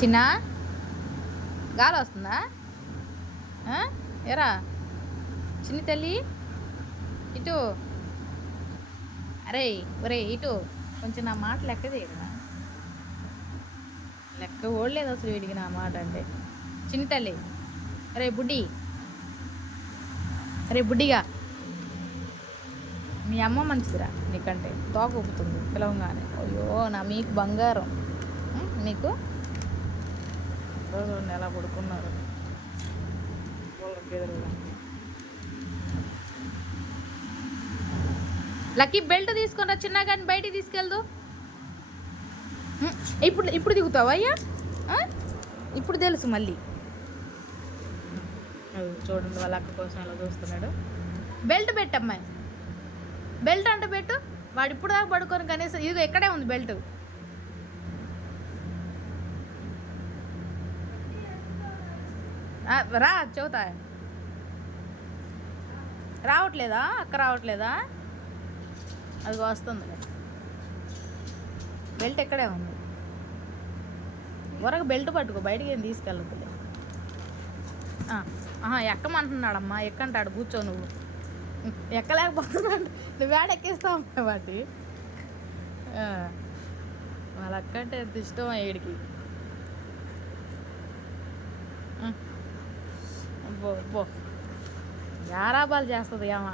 చిన్న గాలి వస్తుందా? ఎరా చిన్ని తల్లి ఇటు. అరే ఒరే ఇటు కొంచెం నా మాట లెక్క చేయరా? లెక్క ఓడలేదు అసలు వీడికి నా మాట అంటే. చిన్ని తల్లి అరే బుడ్డి, అరే బుడ్డిగా, మీ అమ్మ మంచిదిరా నీకంటే, తోక ఊపుతుంది పిలవంగానే. అయ్యో నా మీకు బంగారం. నీకు రోజు ఎలా పడుకున్నారు లక్కీ. బెల్ట్ తీసుకుని రా చిన్న, కానీ బయటికి తీసుకెళ్దు. ఇప్పుడు ఇప్పుడు దిగుతావా అయ్యా? ఇప్పుడు తెలుసు మళ్ళీ. చూడండి వాళ్ళ అక్క కోసం అలా చూస్తున్నాడు. బెల్ట్ పెట్టమ్మాయి, బెల్ట్ అంటే పెట్టు. వాడు ఇప్పుడు దాకా పడుకొని కనీసం ఇది ఎక్కడే ఉంది బెల్ట్. రా చెబుతా. రావట్లేదా అక్క? రావట్లేదా? అది వస్తుంది. బెల్ట్ ఎక్కడే ఉంది. వరకు బెల్ట్ పట్టుకో, బయటికి ఏం తీసుకెళ్ళదు. ఎక్కమంటున్నాడమ్మా, ఎక్కంటాడు. కూర్చో నువ్వు. ఎక్కలేకపోతున్నాడు. నువ్వు వేడ ఎక్కిస్తావు వాటి. వాళ్ళ అక్క అంటే ఎంత ఇష్టం వీడికి. బో బో యారాబాలు చేస్తుంది ఏమా.